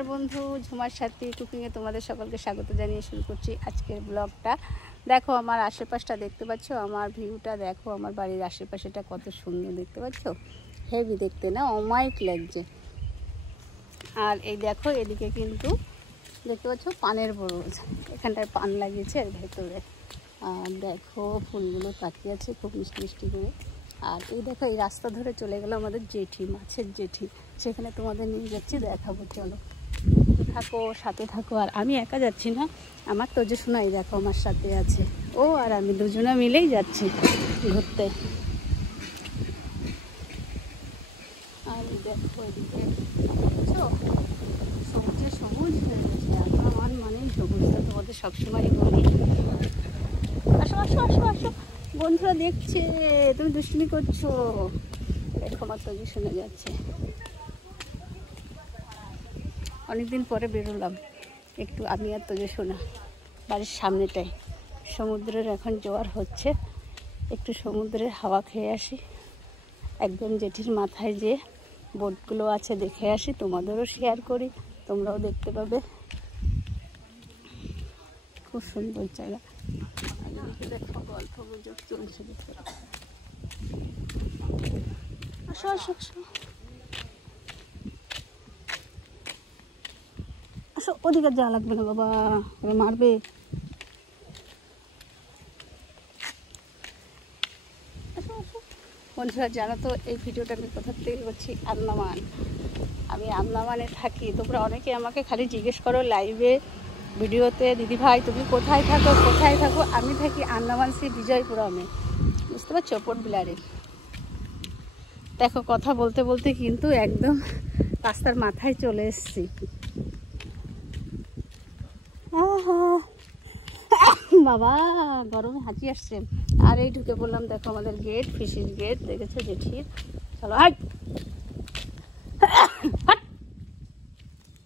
নমস্কার বন্ধু, ঝুমার সাথী কুকিংয়ে তোমাদের সকলকে স্বাগত জানিয়ে শুরু করছি আজকের ব্লগটা। দেখো আমার আশেপাশটা দেখতে পাচ্ছ, আমার ভিউটা দেখো, আমার বাড়ির আশেপাশেটা কত সুন্দর দেখতে পাচ্ছ। হেভি দেখতে না, অমায়িক লাগছে। আর এই দেখো এদিকে কিন্তু দেখতে পাচ্ছ পানের বরজ, এখানটায় পান লাগিয়েছে এর ভেতরে। আর দেখো ফুলগুলো তাকিয়ে আছে খুব মিষ্টি মিষ্টি করে। আর এই দেখো এই রাস্তা ধরে চলে গেল আমাদের জেঠি, মাছের জেঠি, সেখানে তোমাদের নিয়ে যাচ্ছি, দেখাবো। চলো থাকো, সাথে থাকো। আর আমি একা যাচ্ছি না, আমার তো যে শোনাই দেখো আমার সাথে আছে, ও আর আমি দুজনে মিলেই যাচ্ছি ঘুরতে। আর দেখো এদিকে সবুজে সবুজ হয়ে গেছে, আমার মানেই সবুজটা তোমাদের সবসময় বলি। আসো আসো আসো আসো, বন্ধুরা দেখছে তুমি দুষ্টুমি করছো। দেখো আমার তো শোনা যাচ্ছে। অনেকদিন পরে বেরোলাম একটু, আমি আর তোজো শোনা বাড়ির সামনেটাই সমুদ্রের এখন জোয়ার হচ্ছে, একটু সমুদ্রের হাওয়া খেয়ে আসি। একদম জেঠির মাথায় যে বোটগুলো আছে দেখে আসি, তোমাদেরও শেয়ার করি, তোমরাও দেখতে পাবে। খুব সুন্দর জায়গা। দেখো গল্প গুজব চলছে, দেখতে আসো আসো আসো আসো। ওদিকে যা লাগবে না বাবা, মারবে। বন্ধুরা জানো তো এই ভিডিওটা আমি কোথা থেকে করছি? আন্দামান। আমি আন্দামানে থাকি। তোমরা অনেকে আমাকে খালি জিজ্ঞেস করো লাইভে ভিডিওতে, দিদি ভাই তুমি কোথায় থাকো কোথায় থাকো? আমি থাকি আন্দামান সি বিজয়পুরমে, বুঝতে পারছো, পোর্ট ব্লেয়ারে। দেখো কথা বলতে বলতে কিন্তু একদম রাস্তার মাথায় চলে এসেছি। বাবা গরমে হাঁচি আসছে। আর এই ঢুকে বললাম, দেখো আমাদের গেট, ফিশির গেট দেখেছো জেঠির। চলো হাট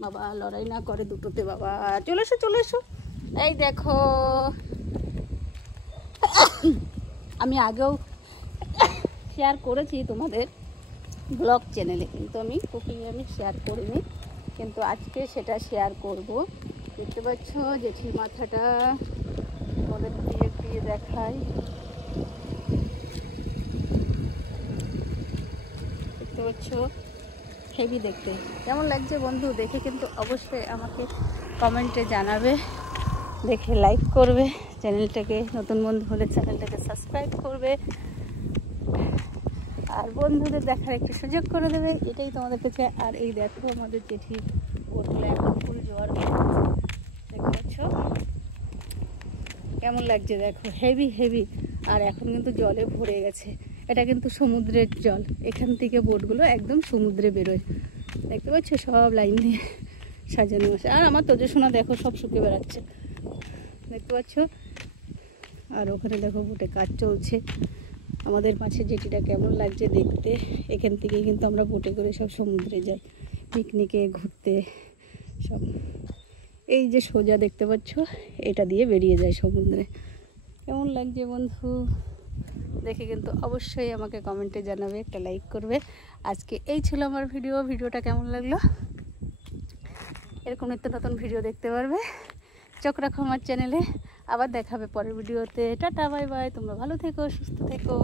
বাবা, লড়াই না করে দুটোতে বাবা। চলে এসো চলে এসো। এই দেখো আমি আগেও শেয়ার করেছি তোমাদের ব্লগ চ্যানেলে, কিন্তু আমি কুকিংয়ে আমি শেয়ার করিনি, কিন্তু আজকে সেটা শেয়ার করব। দেখতে পাচ্ছ জেঠির মাথাটা, ওদের দিয়ে দিয়ে দেখাই। দেখতে পাচ্ছ হেভি দেখতে, কেমন লাগছে বন্ধু? দেখে কিন্তু অবশ্যই আমাকে কমেন্টে জানাবে, দেখে লাইক করবে চ্যানেলটাকে, নতুন বন্ধু হলে চ্যানেলটাকে সাবস্ক্রাইব করবে, আর বন্ধুদের দেখার একটু সুযোগ করে দেবে, এটাই তোমাদের কাছে। আর এই দেখো আমাদের জেঠির বোটগুলো এখন ফুল জোয়ার দেখতে পাচ্ছ, কেমন লাগছে দেখো, হেভি হেভি। আর এখন কিন্তু জলে ভরে গেছে, এটা কিন্তু সমুদ্রের জল, এখান থেকে বোটগুলো একদম সমুদ্রে বেরোয়। দেখতে পাচ্ছ সব লাইন দিয়ে সাজানো আছে। আর আমার তোজো সোনা দেখো সব শুকে বেড়াচ্ছে, দেখতে পাচ্ছ। আর ওখানে দেখো বোটে কাজ চলছে। আমাদের মাছের জেটিটা কেমন লাগছে দেখতে। এখান থেকে কিন্তু আমরা বোটে করে সব সমুদ্রে যাই পিকনিকে, ঘুরতে সব। এই যে সোজা দেখতে পাচ্ছ, এটা দিয়ে বেরিয়ে যায় সমুদ্রে। কেমন লাগছে বন্ধু? দেখে কিন্তু অবশ্যই আমাকে কমেন্টে জানাবে, একটা লাইক করবে। আজকে এই ছিল আমার ভিডিওটা কেমন লাগলো? এরকম নিত্য নতুন ভিডিও দেখতে পারবে, চোখ রাখো আমার চ্যানেলে। আবার দেখাবে পরের ভিডিওতে। টাটা বাই বাই, তোমরা ভালো থেকো, সুস্থ থেকো।